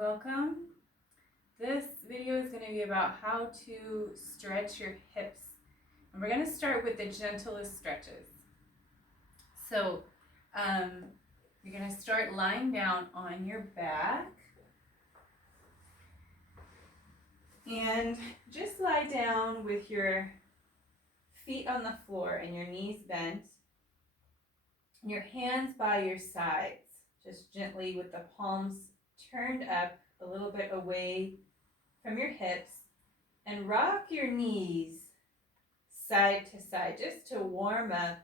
Welcome. This video is going to be about how to stretch your hips. And we're going to start with the gentlest stretches. So you're going to start lying down on your back. And just lie down with your feet on the floor and your knees bent. And your hands by your sides, just gently with the palms turned up a little bit away from your hips, and rock your knees side to side just to warm up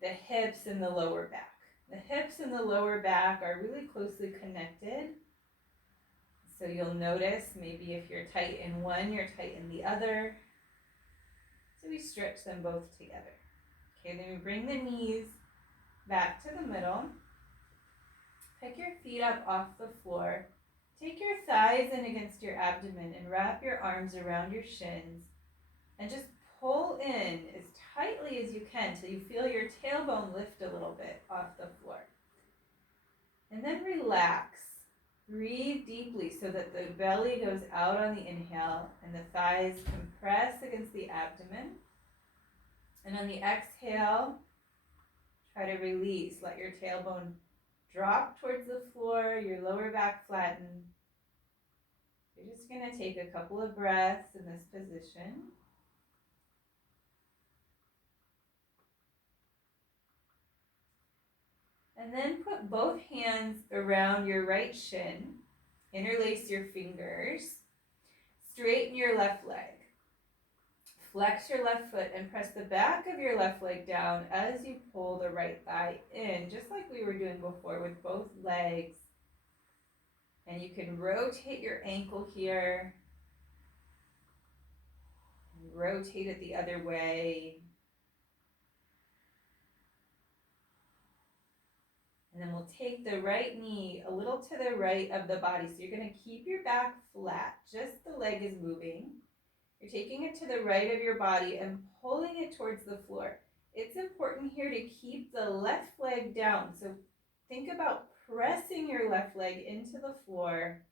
the hips and the lower back. The hips and the lower back are really closely connected. So you'll notice maybe if you're tight in one, you're tight in the other. So we stretch them both together. Okay, then we bring the knees back to the middle. Pick your feet up off the floor. Take your thighs in against your abdomen and wrap your arms around your shins and just pull in as tightly as you can till you feel your tailbone lift a little bit off the floor. And then relax. Breathe deeply so that the belly goes out on the inhale and the thighs compress against the abdomen. And on the exhale, try to release. Let your tailbone drop towards the floor, your lower back flatten. You're just going to take a couple of breaths in this position. And then put both hands around your right shin. Interlace your fingers. Straighten your left leg. Flex your left foot and press the back of your left leg down as you pull the right thigh in, just like we were doing before with both legs. And you can rotate your ankle here. Rotate it the other way. And then we'll take the right knee a little to the right of the body. So you're going to keep your back flat, just the leg is moving. You're taking it to the right of your body and pulling it towards the floor. It's important here to keep the left leg down. So think about pressing your left leg into the floor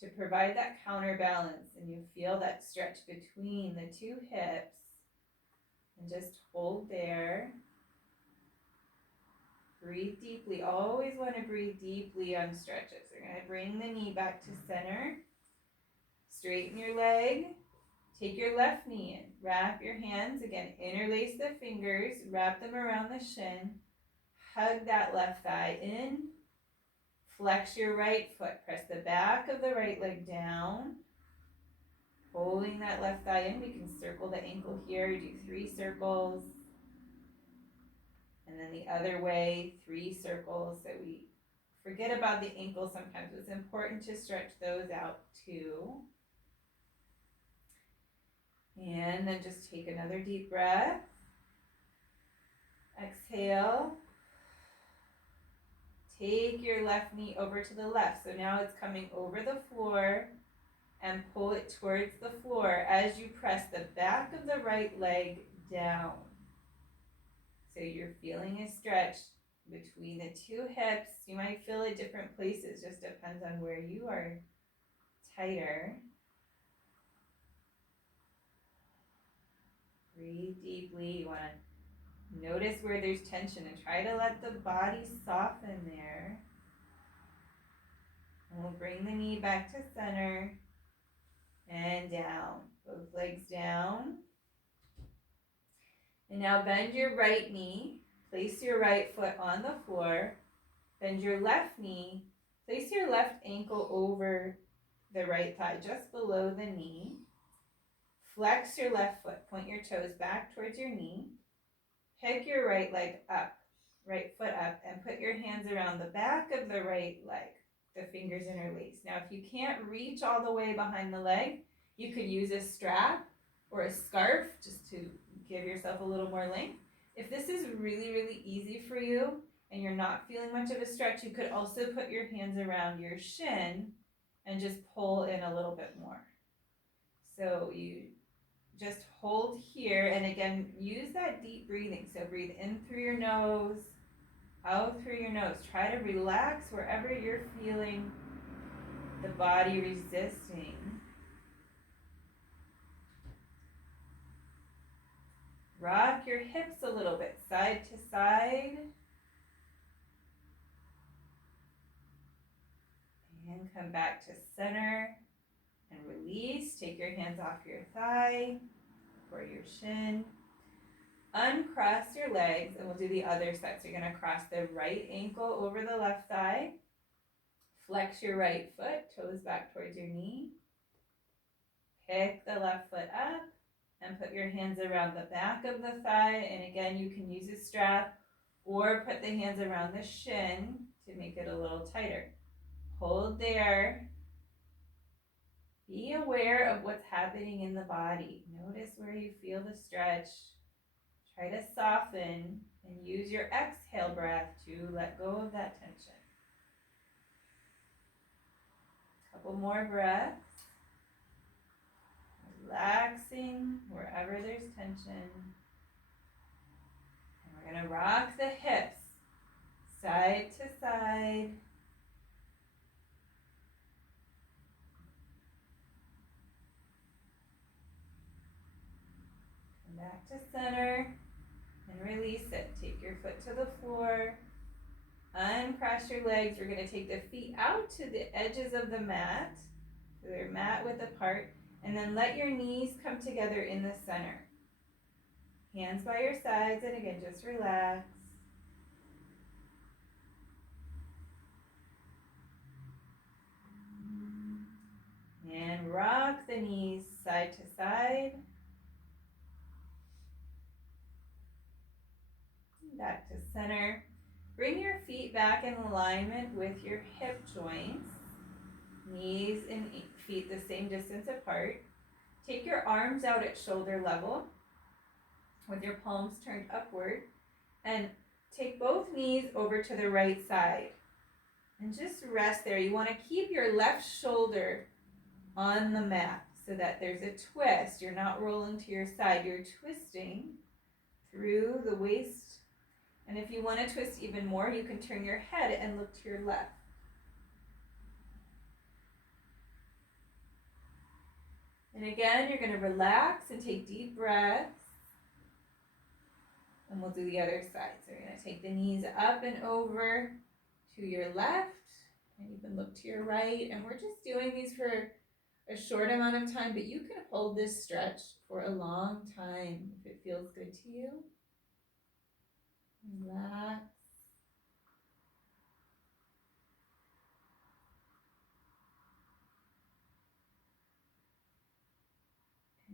to provide that counterbalance, and you feel that stretch between the two hips. And just hold there. Breathe deeply. Always want to breathe deeply on stretches. You're going to bring the knee back to center. Straighten your leg. Take your left knee in. Wrap your hands. Again, interlace the fingers. Wrap them around the shin. Hug that left thigh in. Flex your right foot. Press the back of the right leg down. Pulling that left thigh in. We can circle the ankle here. Do 3 circles. And then the other way, 3 circles. So we forget about the ankle sometimes. It's important to stretch those out too. And then just take another deep breath. Exhale. Take your left knee over to the left. So now it's coming over the floor, and pull it towards the floor as you press the back of the right leg down. So you're feeling a stretch between the two hips. You might feel it different places, just depends on where you are tighter. Breathe deeply. You want to notice where there's tension and try to let the body soften there. And we'll bring the knee back to center and down. Both legs down. And now bend your right knee. Place your right foot on the floor. Bend your left knee. Place your left ankle over the right thigh, just below the knee. Flex your left foot. Point your toes back towards your knee. Pick your right leg up, right foot up, and put your hands around the back of the right leg. The fingers interlace. Now, if you can't reach all the way behind the leg, you could use a strap or a scarf just to give yourself a little more length. If this is really, really easy for you and you're not feeling much of a stretch, you could also put your hands around your shin and just pull in a little bit more. So you just hold here, and again, use that deep breathing. So breathe in through your nose, out through your nose. Try to relax wherever you're feeling the body resisting. Rock your hips a little bit, side to side. And come back to center and release. Take your hands off your thigh or your shin. Uncross your legs, and we'll do the other side. So you're going to cross the right ankle over the left thigh. Flex your right foot, toes back towards your knee. Pick the left foot up and put your hands around the back of the thigh. And again, you can use a strap or put the hands around the shin to make it a little tighter. Hold there. Be aware of what's happening in the body. Notice where you feel the stretch. Try to soften and use your exhale breath to let go of that tension. Couple more breaths. Relaxing wherever there's tension. And we're going to rock the hips side to side. Come back to center and release it. Take your foot to the floor. Uncross your legs. We're going to take the feet out to the edges of the mat. So they're mat width apart. And then let your knees come together in the center. Hands by your sides, and again, just relax. And rock the knees side to side. Back to center. Bring your feet back in alignment with your hip joints. Knees and feet the same distance apart. Take your arms out at shoulder level with your palms turned upward, and take both knees over to the right side and just rest there. You want to keep your left shoulder on the mat so that there's a twist. You're not rolling to your side, you're twisting through the waist. And if you want to twist even more, you can turn your head and look to your left. And again, you're going to relax and take deep breaths. And we'll do the other side. So you're going to take the knees up and over to your left. And you can look to your right. And we're just doing these for a short amount of time. But you can hold this stretch for a long time if it feels good to you. Relax.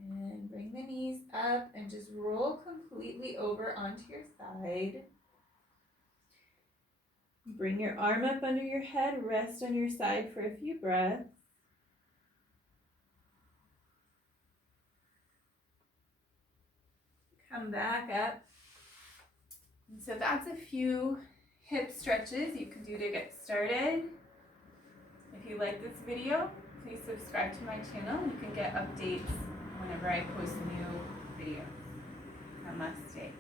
And bring the knees up and just roll completely over onto your side. Bring your arm up under your head, rest on your side for a few breaths. Come back up. And so that's a few hip stretches you can do to get started. If you like this video, please subscribe to my channel. You can get updates whenever I post new videos. Namaste.